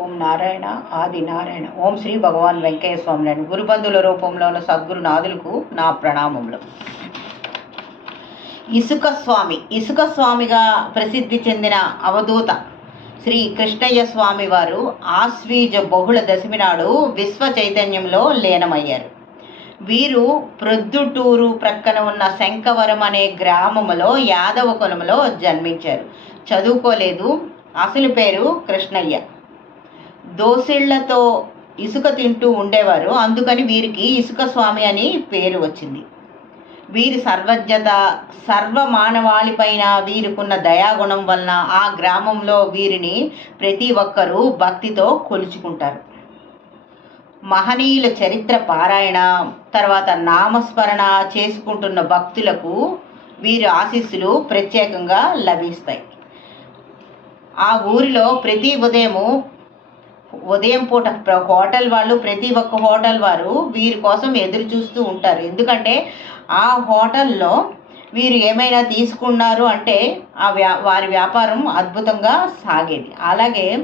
ఓం నారాయణ ఆది నారాయణ ఓం శ్రీ భగవాన్ వెంకయ్య స్వామి గురుబంధుల రూపంలో ఉన్న సద్గురు నాదులకు నా ప్రణామములు. ఇసుక స్వామి ఇసుక స్వామిగా ప్రసిద్ధి చెందిన అవధూత శ్రీ కృష్ణయ్య స్వామి వారు ఆశ్వీజ బహుళ దశమి నాడు విశ్వ చైతన్యంలో లీనమయ్యారు. వీరు ప్రొద్దుటూరు ప్రక్కన ఉన్న శంకవరం అనే గ్రామములో యాదవ కులములో జన్మించారు. చదువుకోలేదు. అసలు పేరు కృష్ణయ్య. దోసిళ్ళతో ఇసుక తింటూ ఉండేవారు. అందుకని వీరికి ఇసుక స్వామి అని పేరు వచ్చింది. వీరి సర్వజ్ఞత సర్వ మానవాళిపైన వీరికున్న దయాగుణం వలన ఆ గ్రామంలో వీరిని ప్రతి ఒక్కరూ భక్తితో కొలుచుకుంటారు. మహనీయుల చరిత్ర పారాయణ తర్వాత నామస్మరణ చేసుకుంటున్న భక్తులకు వీరి ఆశీస్సులు ప్రత్యేకంగా లభిస్తాయి. ఆ ఊరిలో ప్రతి ఉదయము ఉదయం పూట ప్ర- హోటల్ వాళ్ళు ప్రతి ఒక్క హోటల్ వారు వీరి కోసం ఎదురు చూస్తూ ఉంటారు. ఎందుకంటే ఆ హోటల్లో వీరు ఏమైనా తీసుకున్నారు అంటే ఆ వ్యా వారి వ్యాపారం అద్భుతంగా సాగేది. అలాగే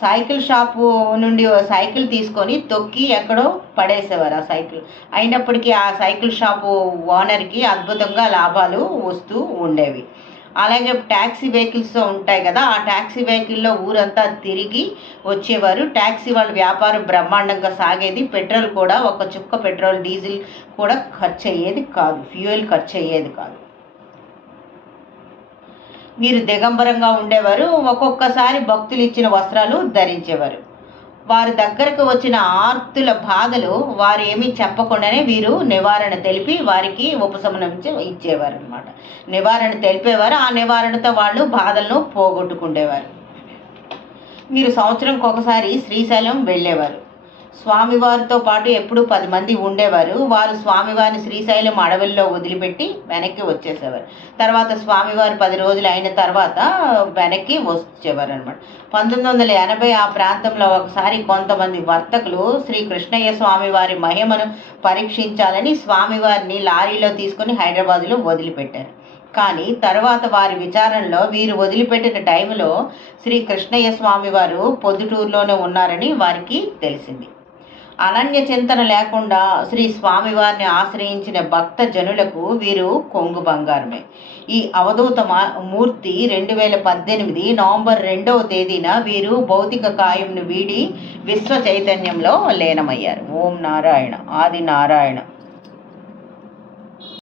సైకిల్ షాపు నుండి సైకిల్ తీసుకొని తొక్కి ఎక్కడో పడేసేవారు ఆ సైకిల్. అయినప్పటికీ ఆ సైకిల్ షాపు ఓనర్కి అద్భుతంగా లాభాలు వస్తూ ఉండేవి. అలాగే ట్యాక్సీ వెహికల్స్ ఉంటాయి కదా ఆ ట్యాక్సీ వెహికల్లో ఊరంతా తిరిగి వచ్చేవారు. ట్యాక్సీ వాళ్ళ వ్యాపారం బ్రహ్మాండంగా సాగేది. పెట్రోల్ కూడా ఒక చుక్క పెట్రోల్ డీజిల్ కూడా ఖర్చు అయ్యేది కాదు. ఫ్యూయల్ ఖర్చు అయ్యేది కాదు. వీరు దిగంబరంగా ఉండేవారు. ఒక్కొక్కసారి భక్తులు ఇచ్చిన వస్త్రాలు ధరించేవారు. వారి దగ్గరకు వచ్చిన ఆర్తుల బాధలు వారు ఏమీ చెప్పకుండానే వీరు నివారణ తెలిపి వారికి ఉపశమనం ఇచ్చేవారు అనమాట నివారణ తెలిపేవారు ఆ నివారణతో వాళ్ళు బాధలను పోగొట్టుకుండేవారు. మీరు సంవత్సరంకి ఒకసారి శ్రీశైలం వెళ్ళేవారు. స్వామివారితో పాటు ఎప్పుడూ పది మంది ఉండేవారు. వారు స్వామివారిని శ్రీశైలం అడవుల్లో వదిలిపెట్టి వెనక్కి వచ్చేసేవారు. తర్వాత స్వామివారు పది రోజులు అయిన తర్వాత వెనక్కి వచ్చేవారు అనమాట పంతొమ్మిది వందల ఎనభై ఆ ప్రాంతంలో ఒకసారి కొంతమంది వర్తకులు శ్రీ కృష్ణయ్య స్వామివారి మహిమను పరీక్షించాలని స్వామివారిని లారీలో తీసుకొని హైదరాబాదులో వదిలిపెట్టారు. కానీ తర్వాత వారి విచారణలో వీరు వదిలిపెట్టిన టైంలో శ్రీ కృష్ణయ్య స్వామి వారు పొద్దుటూరులోనే ఉన్నారని వారికి తెలిసింది. అనన్య చింతన లేకుండా శ్రీ స్వామివారిని ఆశ్రయించిన భక్త జనులకు వీరు కొంగు బంగారమే. ఈ అవధూత మా- మూర్తి రెండు వేల పద్దెనిమిది నవంబర్ రెండవ తేదీన వీరు భౌతిక కాయంను వీడి విశ్వ చైతన్యంలో లీనమయ్యారు. ఓం నారాయణ ఆది నారాయణ.